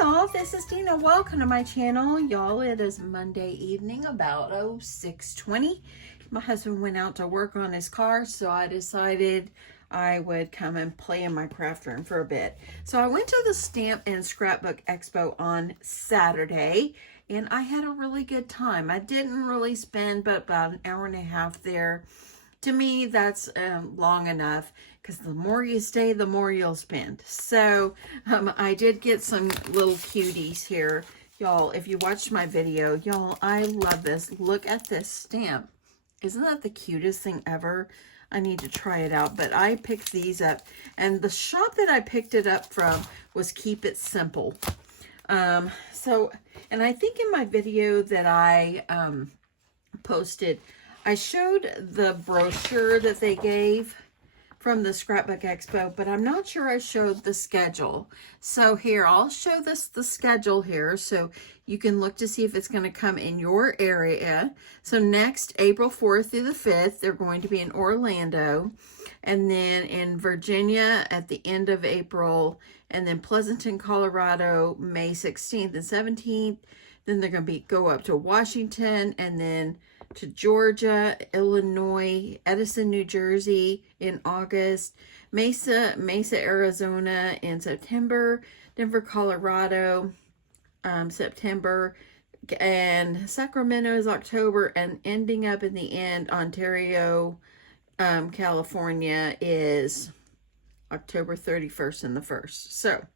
y'all, this is Deanna. Welcome to my channel. Y'all, it is Monday evening about 6:20. My husband went out to work on his car, so I decided I would come and play in my craft room for a bit. So I went to the Stamp and Scrapbook Expo on Saturday, and I had a really good time. I didn't really spend but about an hour and a half there. To me, that's long enough, because the more you stay, the more you'll spend. So I did get some little cuties here. Y'all, if you watched my video, y'all, I love this. Look at this stamp. Isn't that the cutest thing ever? I need to try it out, but I picked these up, and the shop that I picked it up from was Keep It Simple. And I think in my video that I posted, I showed the brochure that they gave from the Scrapbook Expo, but I'm not sure I showed the schedule. So here, I'll show the schedule here so you can look to see if it's going to come in your area. So next, April 4th through the 5th, they're going to be in Orlando, and then in Virginia at the end of April, and then Pleasanton, Colorado, May 16th and 17th. Then they're going to go up to Washington, and then to Georgia, Illinois, Edison, New Jersey in August, Mesa, Arizona in September, Denver, Colorado, September, and Sacramento is October, and ending up in the end, Ontario, California is October 31st and the 1st. So,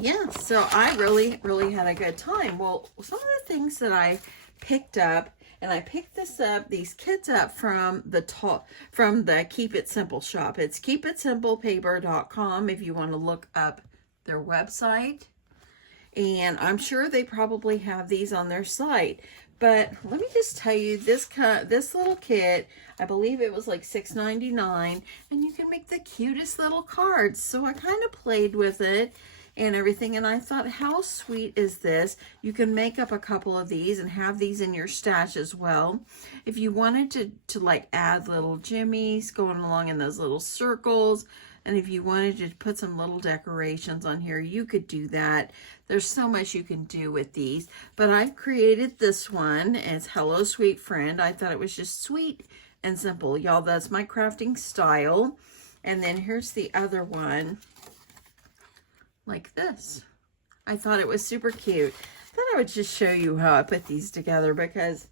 yeah, so I really had a good time. Well, some of the things that I picked up, and I picked these kits up from the Keep It Simple shop. It's keepitsimplepaper.com if you want to look up their website, and I'm sure they probably have these on their site. But let me just tell you, this little kit, I believe it was like $6.99, and you can make the cutest little cards. So I kind of played with it and everything, and I thought, how sweet is this? You can make up a couple of these and have these in your stash as well. If you wanted to like add little jimmies going along in those little circles, and if you wanted to put some little decorations on here, you could do that. There's so much you can do with these. But I've created this one. It's Hello Sweet Friend. I thought it was just sweet and simple. Y'all, that's my crafting style. And then here's the other one, like this. I thought it was super cute. I thought I would just show you how I put these together, because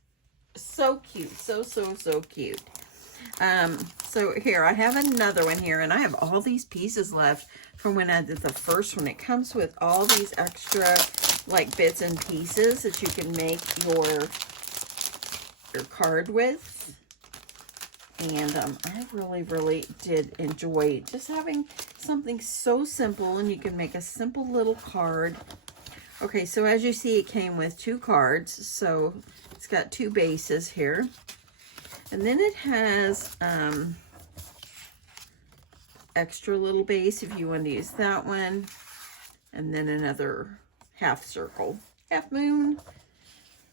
so cute. So cute. So here, I have another one here, and I have all these pieces left from when I did the first one. It comes with all these extra like bits and pieces that you can make your card with. And I really did enjoy just having something so simple, and you can make a simple little card. Okay, so as you see, it came with 2 cards. So it's got 2 bases here. And then it has extra little base if you want to use that one. And then another half circle, half moon.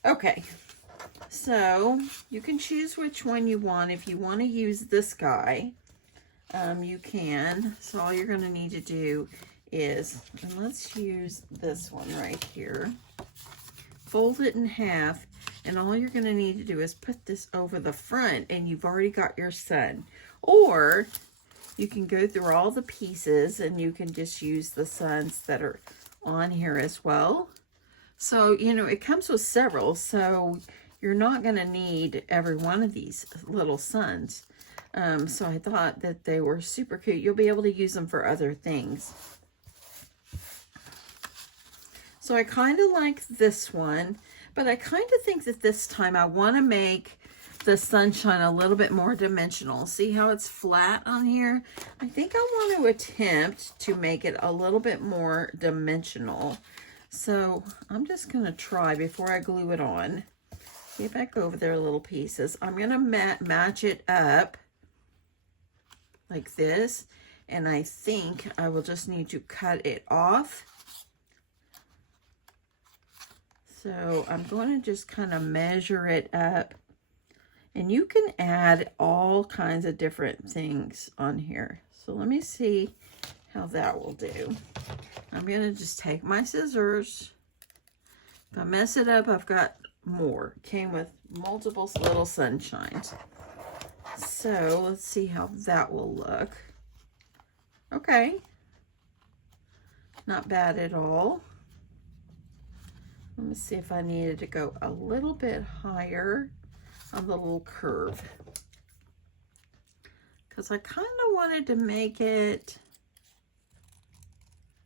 Okay. So you can choose which one you want. If you want to use this guy, you can. So all you're going to need to do is, and let's use this one right here, fold it in half, and all you're going to need to do is put this over the front, and you've already got your sun. Or you can go through all the pieces, and you can just use the suns that are on here as well. So, you know, it comes with several, so you're not going to need every one of these little suns. So I thought that they were super cute. You'll be able to use them for other things. So I kind of like this one, but I kind of think that this time I want to make the sunshine a little bit more dimensional. See how it's flat on here? I think I want to attempt to make it a little bit more dimensional. So I'm just going to try before I glue it on. Get back over there little pieces. I'm going to match it up like this, and I think I will just need to cut it off. So I'm going to just kind of measure it up, and you can add all kinds of different things on here. So let me see how that will do. I'm going to just take my scissors. If I mess it up, I've got more. Came with multiple little sunshines. So let's see how that will look. Okay. Not bad at all. Let me see if I needed to go a little bit higher on the little curve. Because I kind of wanted to make it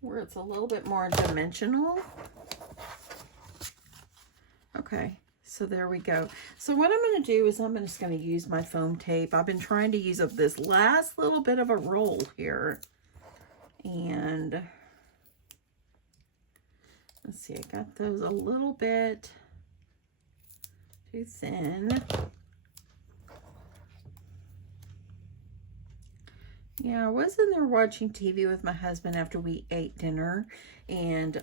where it's a little bit more dimensional. Okay, so there we go. So what I'm going to do is I'm just going to use my foam tape. I've been trying to use up this last little bit of a roll here. And let's see, I got those a little bit too thin. Yeah, I was in there watching TV with my husband after we ate dinner, and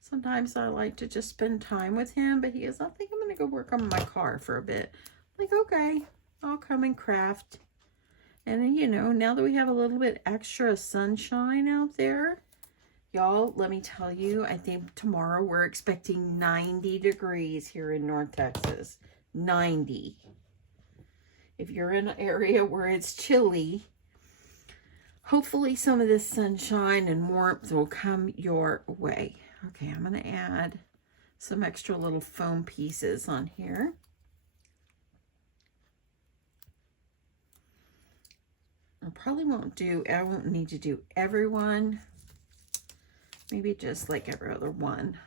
sometimes I like to just spend time with him, but he goes, I think I'm going to go work on my car for a bit. I'm like, okay, I'll come and craft. And then, you know, now that we have a little bit extra sunshine out there, y'all, let me tell you, I think tomorrow we're expecting 90 degrees here in North Texas. 90. If you're in an area where it's chilly, hopefully some of this sunshine and warmth will come your way. Okay, I'm going to add some extra little foam pieces on here. I won't need to do everyone. Maybe just like every other one.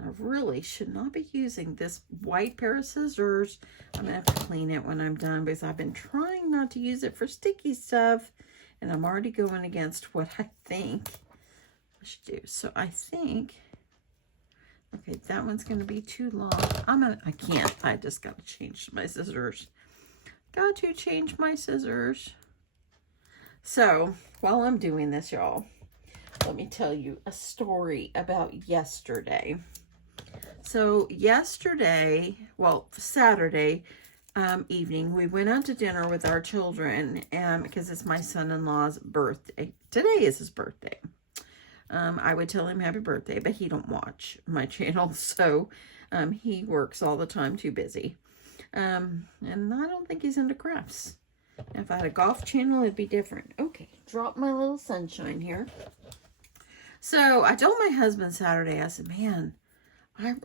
I really should not be using this white pair of scissors. I'm going to have to clean it when I'm done because I've been trying not to use it for sticky stuff. And I'm already going against what I think I should do. So I think, okay, that one's going to be too long. I can't. I just got to change my scissors. Got to change my scissors. So while I'm doing this, y'all, let me tell you a story about yesterday. So yesterday, well, Saturday evening, we went out to dinner with our children because it's my son-in-law's birthday. Today is his birthday. I would tell him happy birthday, but he don't watch my channel, so he works all the time, too busy. And I don't think he's into crafts. If I had a golf channel, it'd be different. Okay, drop my little sunshine here. So I told my husband Saturday, I said, man,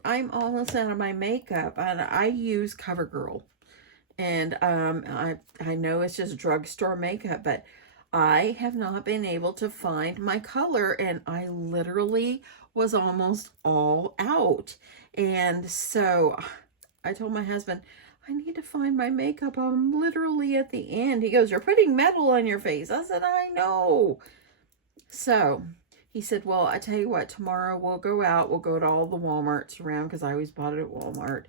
I'm almost out of my makeup. And I use CoverGirl. And I know it's just drugstore makeup, but I have not been able to find my color. And I literally was almost all out. And so I told my husband, I need to find my makeup. I'm literally at the end. He goes, you're putting metal on your face. I said, I know. So he said, well, I tell you what, tomorrow we'll go out. We'll go to all the Walmarts around because I always bought it at Walmart.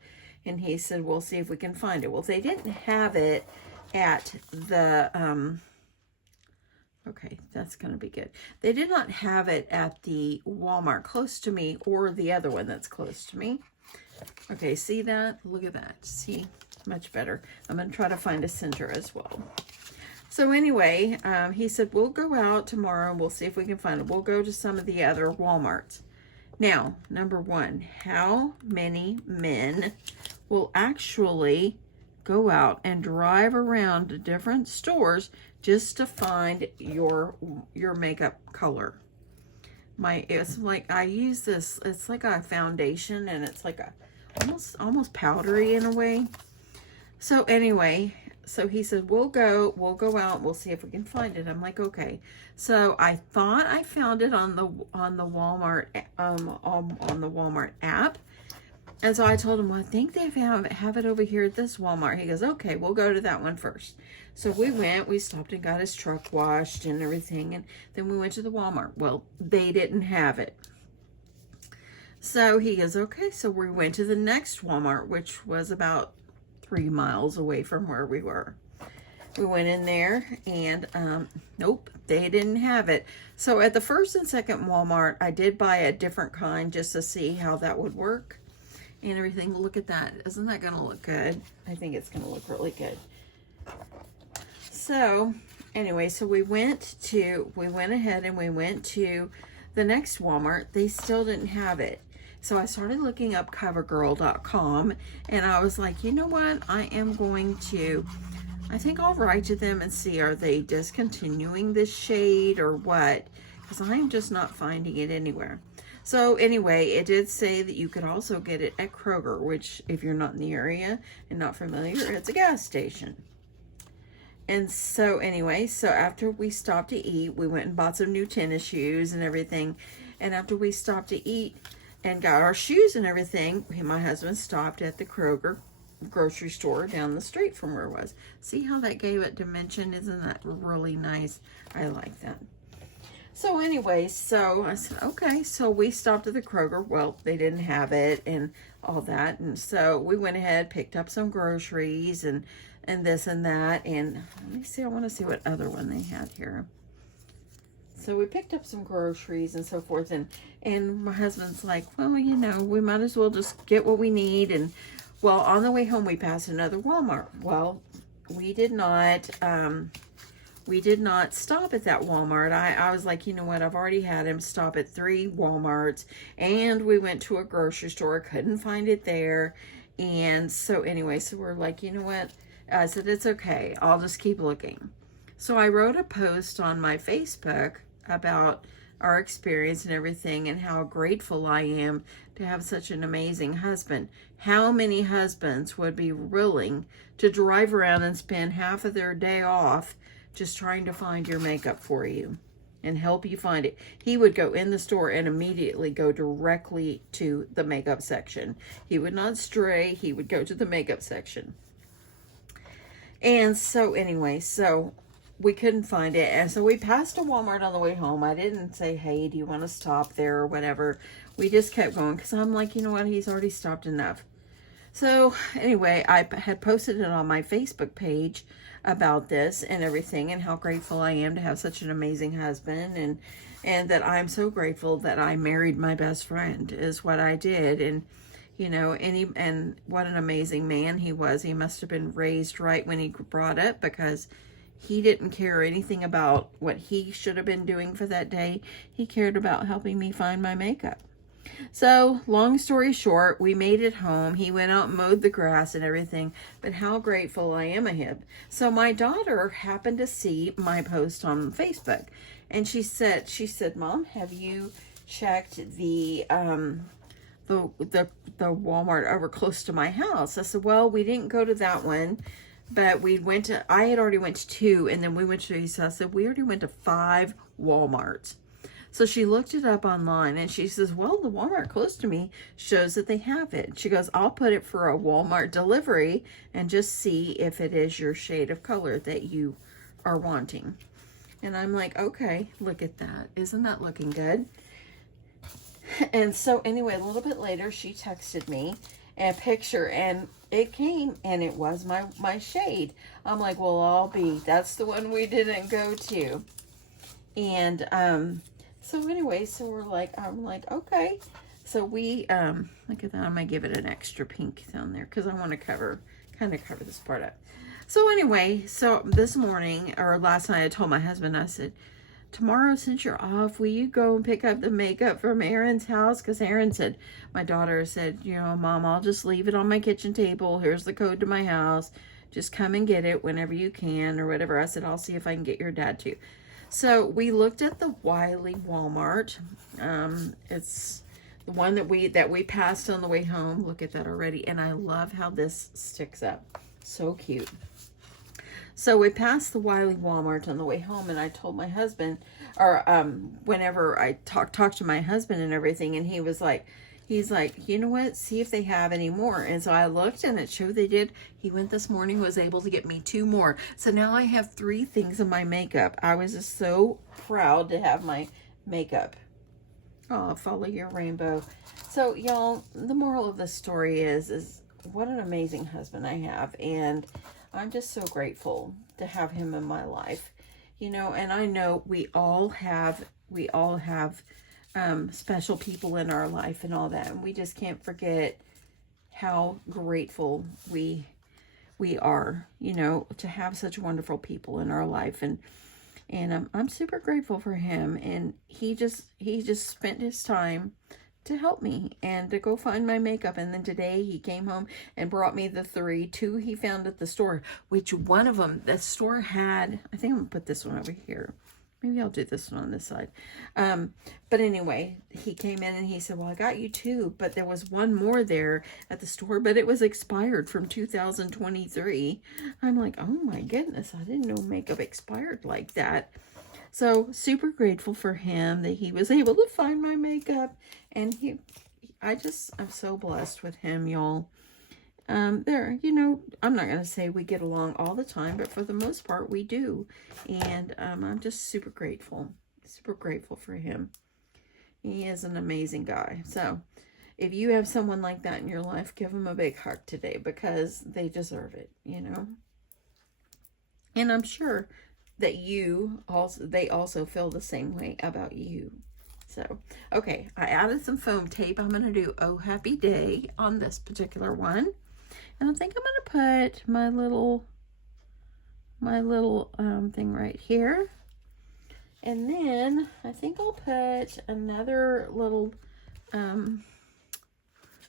And he said, we'll see if we can find it. Well, they didn't have it at the, okay, that's going to be good. They did not have it at the Walmart close to me or the other one that's close to me. Okay, see that? Look at that. See? Much better. I'm going to try to find a center as well. So anyway, he said, we'll go out tomorrow and we'll see if we can find it. We'll go to some of the other Walmarts. Now, number one, how many men will actually go out and drive around to different stores just to find your makeup color? It's like, I use this, it's like a foundation and it's like a almost powdery in a way. So anyway, so he said, we'll go out, we'll see if we can find it. I'm like, okay. So I thought I found it on the Walmart on the Walmart app. And so I told him, well, I think they have it over here at this Walmart. He goes, okay, we'll go to that one first. So we stopped and got his truck washed and everything. And then we went to the Walmart. Well, they didn't have it. So he goes, okay. So we went to the next Walmart, which was about 3 miles away from where we were. We went in there and nope, they didn't have it. So at the first and second Walmart, I did buy a different kind just to see how that would work and everything. Look at that. Isn't that going to look good? I think it's going to look really good. so anyway, so we went ahead and we went to the next Walmart. They still didn't have it. So I started looking up covergirl.com, and I was like, you know what? I think I'll write to them and see, are they discontinuing this shade or what? Because I'm just not finding it anywhere. So anyway, it did say that you could also get it at Kroger, which if you're not in the area and not familiar, it's a gas station. And so anyway, so after we stopped to eat, we went and bought some new tennis shoes and everything. And after we stopped to eat and got our shoes and everything, my husband stopped at the Kroger grocery store down the street from where it was. See how that gave it dimension? Isn't that really nice? I like that. So anyway, so I said, okay, so we stopped at the Kroger. Well, they didn't have it and all that. And so we went ahead, picked up some groceries and this and that. And let me see, I want to see what other one they had here. So we picked up some groceries and so forth. And my husband's like, well, you know, we might as well just get what we need. And well, on the way home, we passed another Walmart. Well, we did not stop at that Walmart. I was like, you know what? I've already had him stop at 3 Walmarts, and we went to a grocery store. Couldn't find it there. And so anyway, so we're like, you know what? I said, it's okay. I'll just keep looking. So I wrote a post on my Facebook about our experience and everything and how grateful I am to have such an amazing husband. How many husbands would be willing to drive around and spend half of their day off just trying to find your makeup for you and help you find it? He would go in the store and immediately go directly to the makeup section. He would not stray. He would go to the makeup section. And so anyway, so we couldn't find it. And so we passed a Walmart on the way home. I didn't say, hey, do you want to stop there or whatever? We just kept going because I'm like, you know what? He's already stopped enough. So anyway, I had posted it on my Facebook page about this and everything and how grateful I am to have such an amazing husband and that I'm so grateful that I married my best friend is what I did. And you know, and what an amazing man he was. He must have been raised right when he brought up, because he didn't care anything about what he should have been doing for that day. He cared about helping me find my makeup. So, long story short, we made it home. He went out and mowed the grass and everything, but how grateful I am of him. So my daughter happened to see my post on Facebook, and she said, Mom, have you checked the Walmart over close to my house? I said, well, we didn't go to that one, but I had already went to 2, and then we went to 3. So I said, we already went to 5 Walmarts. So she looked it up online and she says, well, the Walmart close to me shows that they have it. She goes, I'll put it for a Walmart delivery and just see if it is your shade of color that you are wanting. And I'm like, okay, look at that. Isn't that looking good? And so anyway, a little bit later, she texted me a picture and it came and it was my shade. I'm like, well, that's the one we didn't go to. And, so anyway, so I'm like, okay. So we, look at that. I'm going to give it an extra pink down there because I want to kind of cover this part up. So anyway, so this morning or last night I told my husband, I said, tomorrow, since you're off, will you go and pick up the makeup from Aaron's house? Because Aaron said, my daughter said, you know, Mom, I'll just leave it on my kitchen table. Here's the code to my house. Just come and get it whenever you can or whatever. I said, I'll see if I can get your dad to. So we looked at the Wiley Walmart. It's the one that we passed on the way home. Look at that already. And I love how this sticks up. So cute. So we passed the Wiley Walmart on the way home, and I told my husband, or whenever I talked to my husband and everything, and he's like, you know what? See if they have any more. And so I looked, and it showed they did. He went this morning, was able to get me 2 more. So now I have 3 things of my makeup. I was just so proud to have my makeup. Oh, follow your rainbow. So y'all, the moral of the story is what an amazing husband I have, and I'm just so grateful to have him in my life. You know, and I know we all have special people in our life and all that, and we just can't forget how grateful we we are, you know, to have such wonderful people in our life. And I'm super grateful for him. And he just spent his time to help me and to go find my makeup. And then today he came home and brought me the two he found at the store, which one of them, the store had, I think I'm gonna put this one over here. Maybe I'll do this one on this side. But anyway, he came in and he said, well, I got you two, but there was one more there at the store, but it was expired from 2023. I'm like, oh my goodness, I didn't know makeup expired like that. So super grateful for him that he was able to find my makeup. And I'm so blessed with him, y'all. You know, I'm not going to say we get along all the time, but for the most part we do. And I'm just super grateful for him. He is an amazing guy. So if you have someone like that in your life, give them a big hug today, because they deserve it, you know. And I'm sure that they also feel the same way about you. So, okay, I added some foam tape. I'm going to do Oh Happy Day on this particular one. And I think I'm going to put my little thing right here. And then I think I'll put another little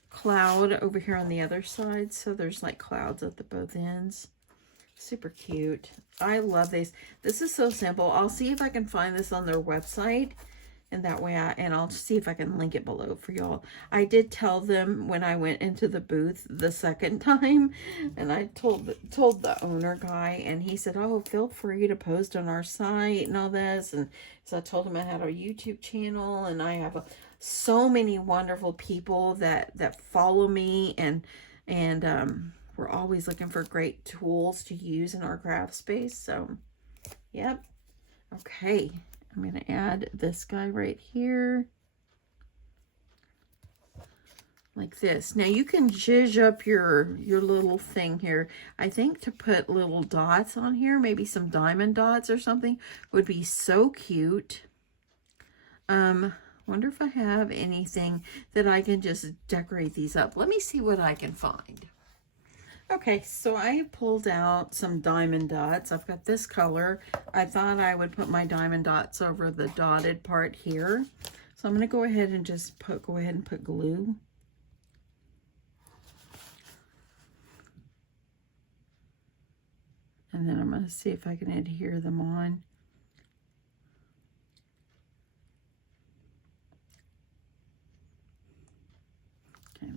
cloud over here on the other side. So there's like clouds at the both ends. Super cute. I love these. This is so simple. I'll see if I can find this on their website. And that way I'll see if I can link it below for y'all. I did tell them when I went into the booth the second time, and I told the owner guy, and he said, oh, feel free to post on our site and all this. And so I told him I had a YouTube channel, and I have so many wonderful people that follow me, and we're always looking for great tools to use in our craft space. So, yep. Okay. I'm going to add this guy right here. Like this. Now you can zhuzh up your little thing here. I think to put little dots on here, maybe some diamond dots or something, would be so cute. Wonder if I have anything that I can just decorate these up. Let me see what I can find. Okay, so I pulled out some diamond dots. I've got this color. I thought I would put my diamond dots over the dotted part here. So I'm going to go ahead and just put glue. And then I'm going to see if I can adhere them on. Okay,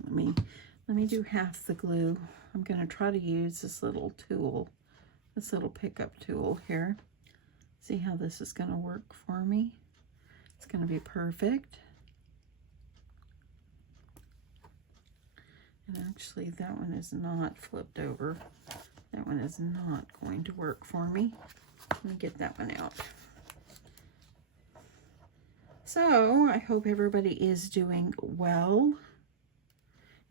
let me do half the glue. I'm going to try to use this little tool, this little pickup tool here. See how this is going to work for me. It's going to be perfect. And actually that one is not flipped over. That one is not going to work for me. Let me get that one out. So I hope everybody is doing well.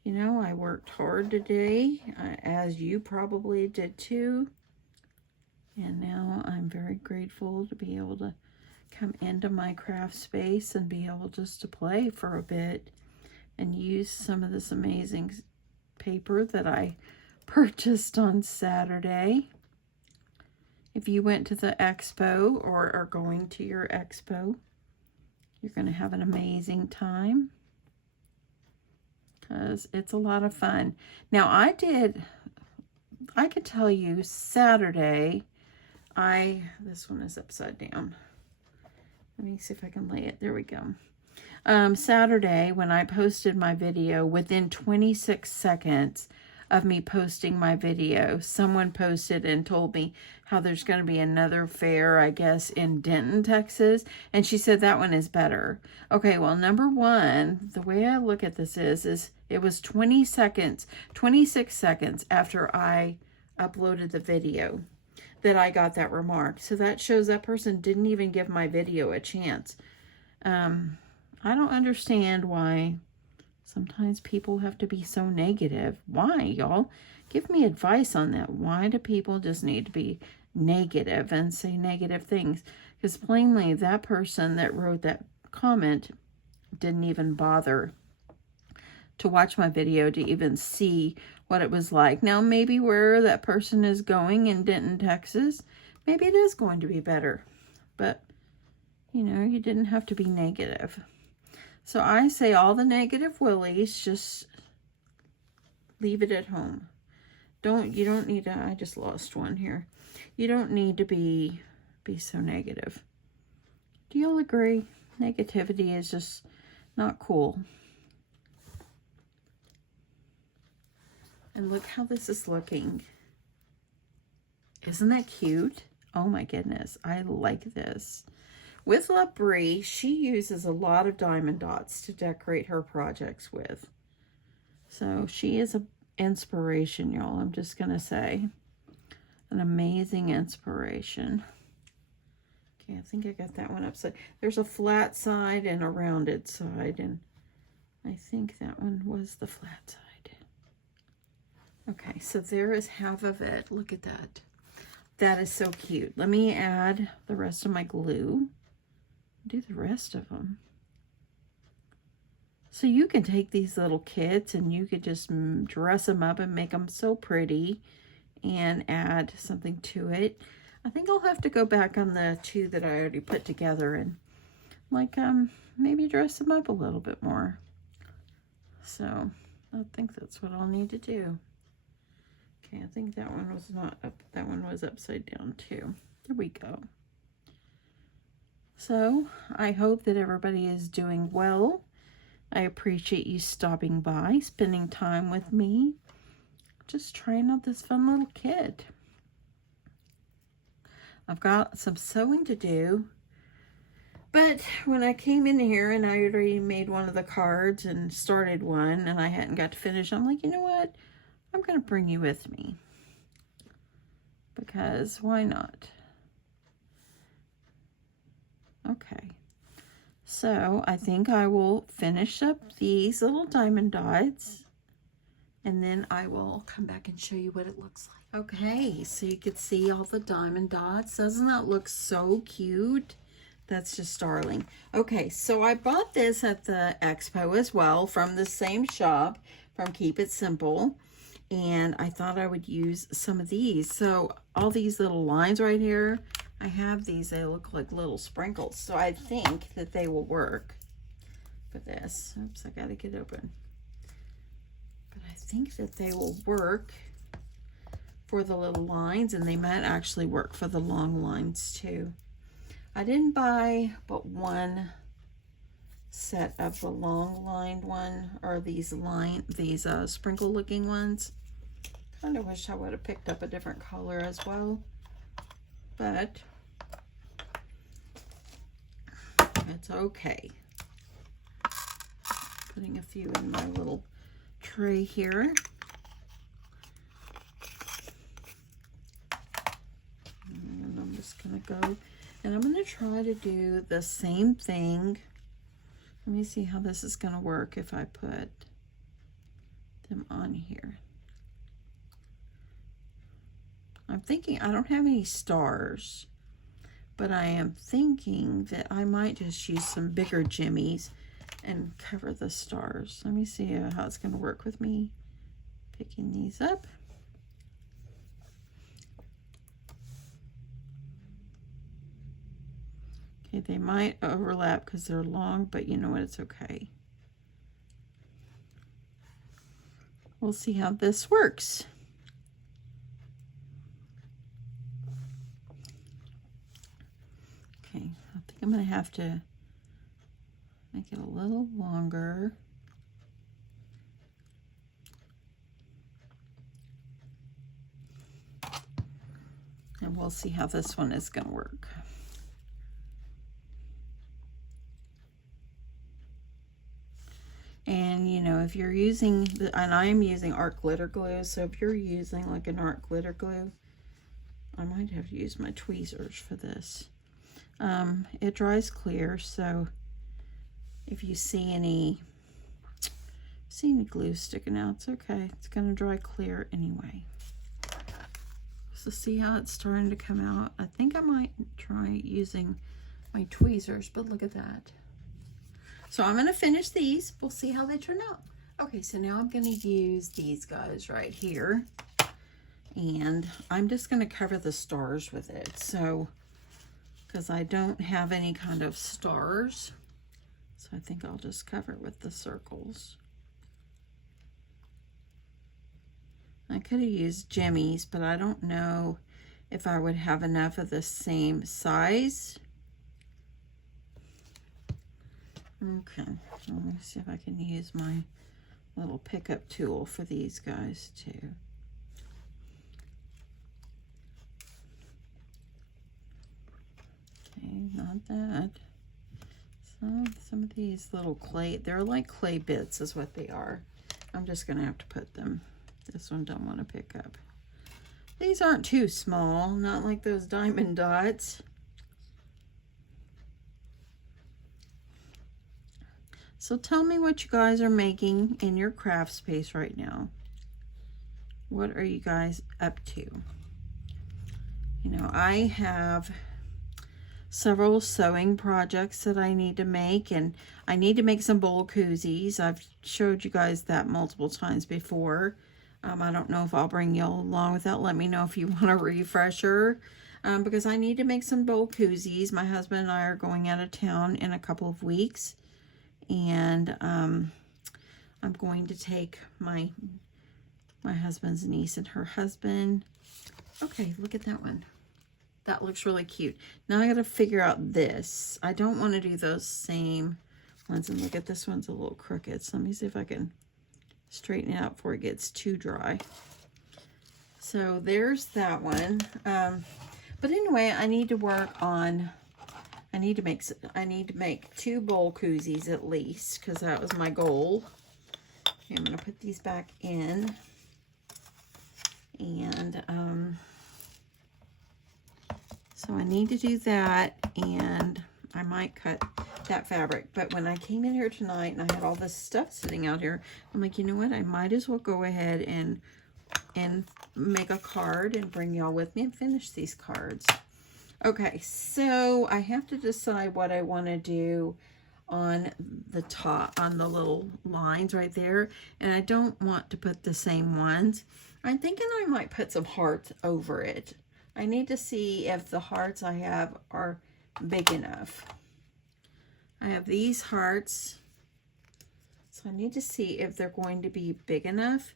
You know, I worked hard today, as you probably did too. And now I'm very grateful to be able to come into my craft space and be able just to play for a bit and use some of this amazing paper that I purchased on Saturday. If you went to the expo or are going to your expo, you're going to have an amazing time, because it's a lot of fun. Now I could tell you Saturday, this one is upside down. Let me see if I can lay it. There we go. Saturday, when I posted my video, within 26 seconds of me posting my video, someone posted and told me how there's going to be another fair, I guess, in Denton, Texas. And she said that one is better. Okay, well, number one, the way I look at this is it was 26 seconds after I uploaded the video that I got that remark. So that shows that person didn't even give my video a chance. I don't understand why sometimes people have to be so negative. Why, y'all? Give me advice on that. Why do people just need to be negative and say negative things? Because plainly, that person that wrote that comment didn't even bother to watch my video to even see what it was like. Now, maybe where that person is going in Denton, Texas, maybe it is going to be better. But, you know, you didn't have to be negative. So I say all the negative willies, just leave it at home. You don't need to, I just lost one here. You don't need to be so negative. Do you all agree? Negativity is just not cool. And look how this is looking. Isn't that cute? Oh my goodness, I like this. With LaBrie, she uses a lot of diamond dots to decorate her projects with. So she is an inspiration, y'all. I'm just going to say. An amazing inspiration. Okay, I think I got that one upside. There's a flat side and a rounded side, and I think that one was the flat side. Okay, so there is half of it. Look at that. That is so cute. Let me add the rest of my glue. Do the rest of them. So you can take these little kits and you could just dress them up and make them so pretty and add something to it. I think I'll have to go back on the two that I already put together and like maybe dress them up a little bit more. So I think that's what I'll need to do. Okay, I think that one was not up, that one was upside down too. There we go. So I hope that everybody is doing well. I appreciate you stopping by, spending time with me, just trying out this fun little kit. I've got some sewing to do, but when I came in here and I already made one of the cards and started one and I hadn't got to finish, I'm like, you know what? I'm going to bring you with me because why not? Okay. So I think I will finish up these little diamond dots and then I will come back and show you what it looks like. Okay, so you can see all the diamond dots. Doesn't that look so cute? That's just darling. Okay, so I bought this at the Expo as well from the same shop, from Keep It Simple. And I thought I would use some of these. So all these little lines right here, I have these, they look like little sprinkles. So I think that they will work for this. Oops, I gotta get open. But I think that they will work for the little lines, and they might actually work for the long lines too. I didn't buy but one set of the long lined one, or these sprinkle looking ones. Kind of wish I would have picked up a different color as well, but it's okay. Putting a few in my little tray here. And I'm just gonna go, and I'm gonna try to do the same thing. Let me see how this is gonna work if I put them on here. I'm thinking I don't have any stars, but I am thinking that I might just use some bigger jimmies and cover the stars. Let me see how it's going to work with me picking these up. Okay, they might overlap because they're long, but you know what, it's okay. We'll see how this works. Okay, I think I'm going to have to make it a little longer. And we'll see how this one is going to work. And you know, if you're using, and I'm using art glitter glue, so if you're using like an art glitter glue, I might have to use my tweezers for this. It dries clear, so if you see any glue sticking out, it's okay. It's gonna dry clear anyway. So see how it's starting to come out? I think I might try using my tweezers, but look at that. So I'm gonna finish these. We'll see how they turn out. Okay, so now I'm going to use these guys right here. And I'm just going to cover the stars with it. So, because I don't have any kind of stars. So I think I'll just cover it with the circles. I could have used jimmies, but I don't know if I would have enough of the same size. Okay, so let me see if I can use my little pickup tool for these guys too. Okay, not that. Some of these little clay, they're like clay bits is what they are. I'm just gonna have to put them. This one don't want to pick up. These aren't too small, not like those diamond dots. So tell me what you guys are making in your craft space right now. What are you guys up to? You know, I have several sewing projects that I need to make, and I need to make some bowl koozies. I've showed you guys that multiple times before. I don't know if I'll bring y'all along with that. Let me know if you want a refresher, because I need to make some bowl koozies. My husband and I are going out of town in a couple of weeks, and I'm going to take my husband's niece and her husband. Okay, look at that one. That looks really cute. Now I got to figure out this. I don't want to do those same ones. And look at this one's a little crooked. So let me see if I can straighten it out before it gets too dry. So there's that one. But anyway, I need to work on, I need to make 2 bowl koozies at least, because that was my goal. Okay, I'm going to put these back in. And so I need to do that, and I might cut that fabric. But when I came in here tonight and I had all this stuff sitting out here, I'm like, you know what? I might as well go ahead and make a card and bring y'all with me and finish these cards. Okay, so I have to decide what I want to do on the top, on the little lines right there. And I don't want to put the same ones. I'm thinking I might put some hearts over it. I need to see if the hearts I have are big enough. I have these hearts, so I need to see if they're going to be big enough.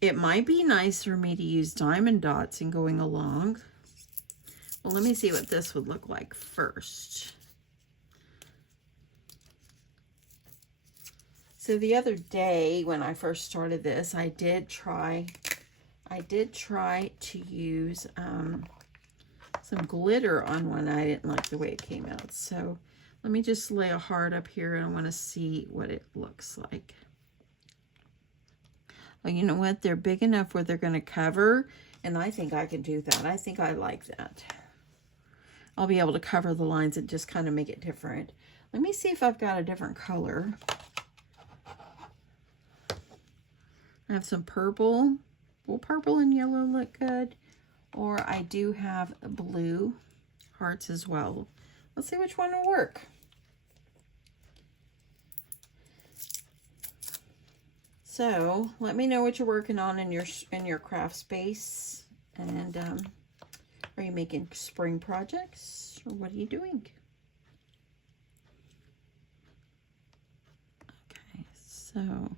It might be nice for me to use diamond dots in going along. Well, let me see what this would look like first. So the other day when I first started this, I did try to use some glitter on one. I didn't like the way it came out. So let me just lay a heart up here, and I want to see what it looks like. Well, you know what? They're big enough where they're going to cover, and I think I can do that. I think I like that. I'll be able to cover the lines and just kind of make it different. Let me see if I've got a different color. I have some purple. Will purple and yellow look good? Or I do have blue hearts as well. Let's see which one will work. So let me know what you're working on in your craft space. And are you making spring projects, or what are you doing? Okay, so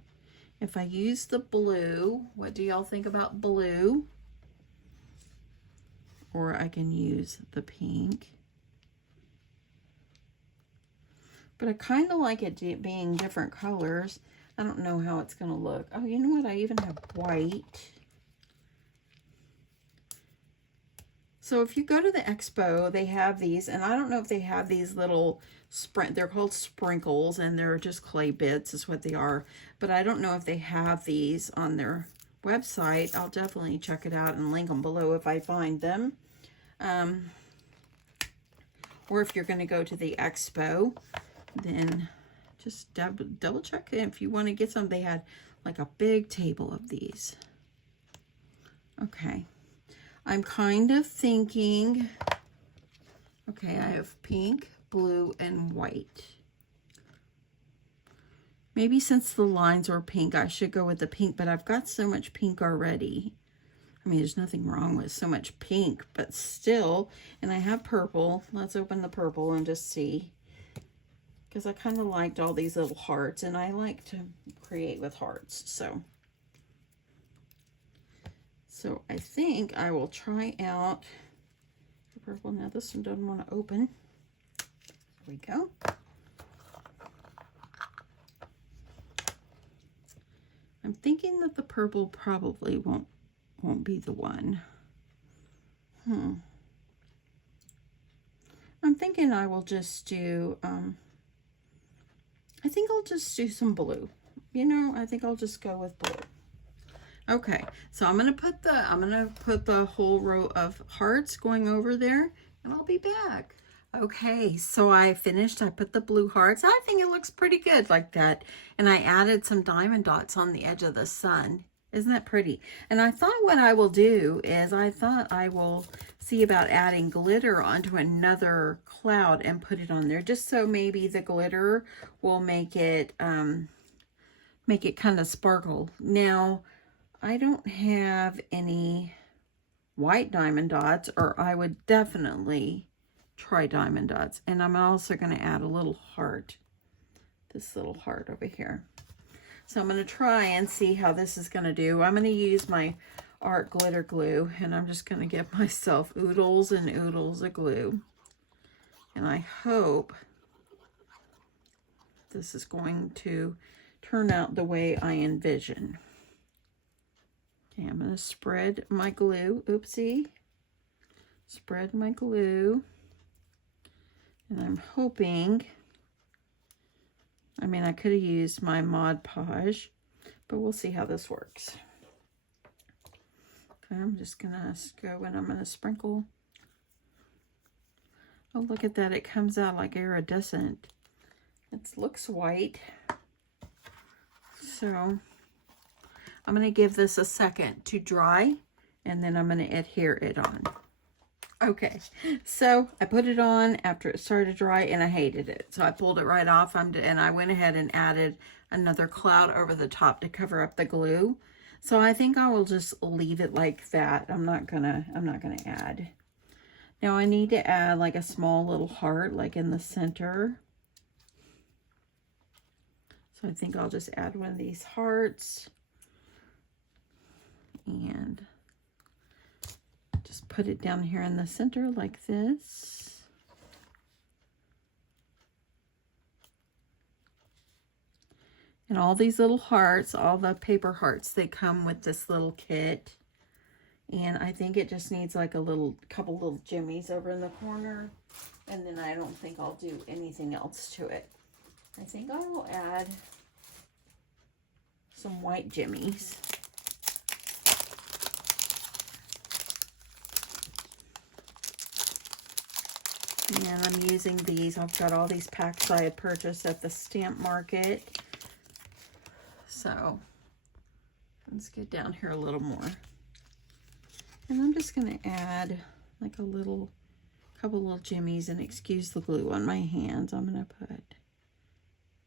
if I use the blue, what do y'all think about blue? Or I can use the pink. But I kind of like it being different colors. I don't know how it's going to look. Oh, you know what? I even have white. So if you go to the Expo, they have these, and I don't know if they have these little they're called sprinkles, and they're just clay bits is what they are. But I don't know if they have these on their website. I'll definitely check it out and link them below if I find them. Or if you're going to go to the Expo, then just double check if you want to get some. They had like a big table of these. Okay. I'm kind of thinking, okay, I have pink, blue, and white. Maybe since the lines are pink, I should go with the pink, but I've got so much pink already. I mean, there's nothing wrong with so much pink, but still, and I have purple. Let's open the purple and just see. Because I kind of liked all these little hearts, and I like to create with hearts, so I think I will try out the purple. Now this one doesn't want to open. There we go. I'm thinking that the purple probably won't be the one. I'm thinking I will just do, I think I'll just do some blue. You know, I think I'll just go with blue. Okay, so I'm gonna put the whole row of hearts going over there, and I'll be back. Okay, so I finished. I put the blue hearts. I think it looks pretty good like that. And I added some diamond dots on the edge of the sun. Isn't that pretty? And I thought what I will do is I thought I will see about adding glitter onto another cloud and put it on there, just so maybe the glitter will make it kind of sparkle. Now, I don't have any white diamond dots, or I would definitely try diamond dots. And I'm also going to add a little heart, this little heart over here. So I'm going to try and see how this is going to do. I'm going to use my art glitter glue, and I'm just going to get myself oodles and oodles of glue. And I hope this is going to turn out the way I envision. Okay, I'm going to spread my glue. Oopsie. Spread my glue. And I'm hoping, I mean, I could have used my Mod Podge, but we'll see how this works. Okay, I'm just going to go and I'm going to sprinkle. Oh, look at that. It comes out like iridescent. It looks white. So I'm going to give this a second to dry, and then I'm going to adhere it on. Okay, so I put it on after it started to dry, and I hated it. So I pulled it right off, and I went ahead and added another cloud over the top to cover up the glue. So I think I will just leave it like that. I'm not gonna add. Now I need to add like a small little heart, like in the center. So I think I'll just add one of these hearts. And just put it down here in the center like this. And all these little hearts, all the paper hearts, they come with this little kit. And I think it just needs like a couple little jimmies over in the corner. And then I don't think I'll do anything else to it. I think I will add some white jimmies. And I'm using these. I've got all these packs I had purchased at the stamp market. So let's get down here a little more. And I'm just going to add like couple little jimmies, and excuse the glue on my hands. I'm going to put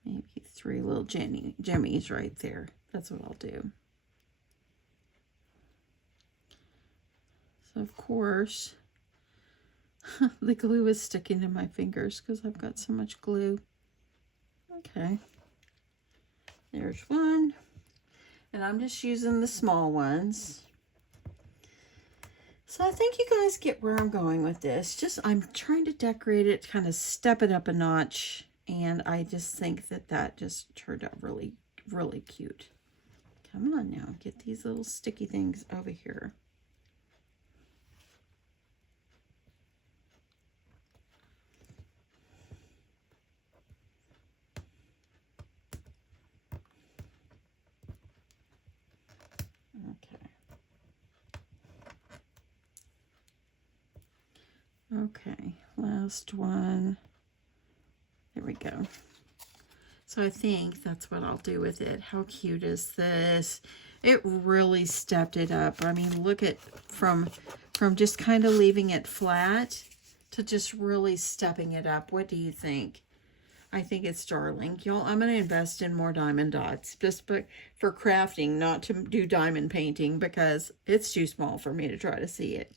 maybe 3 little jimmies right there. That's what I'll do. So of course, the glue is sticking to my fingers because I've got so much glue. Okay. There's one. And I'm just using the small ones. So I think you guys get where I'm going with this. I'm trying to decorate it, kind of step it up a notch. And I just think that just turned out really, really cute. Come on now, get these little sticky things over here. Okay, last one. There we go. So I think that's what I'll do with it. How cute is this? It really stepped it up. I mean, look at from just kind of leaving it flat to just really stepping it up. What do you think? I think it's darling. Y'all, I'm going to invest in more diamond dots just for crafting, not to do diamond painting because it's too small for me to try to see it.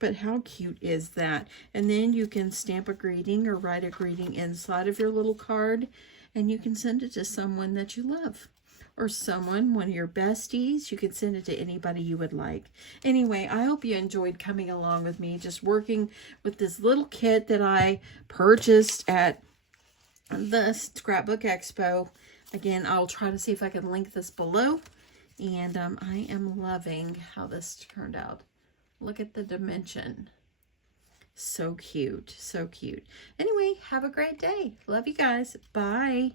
But how cute is that? And then you can stamp a greeting or write a greeting inside of your little card, and you can send it to someone that you love. Or someone, one of your besties. You can send it to anybody you would like. Anyway, I hope you enjoyed coming along with me, just working with this little kit that I purchased at the Scrapbook Expo. Again, I'll try to see if I can link this below. And I am loving how this turned out. Look at the dimension. So cute. So cute. Anyway, have a great day. Love you guys. Bye.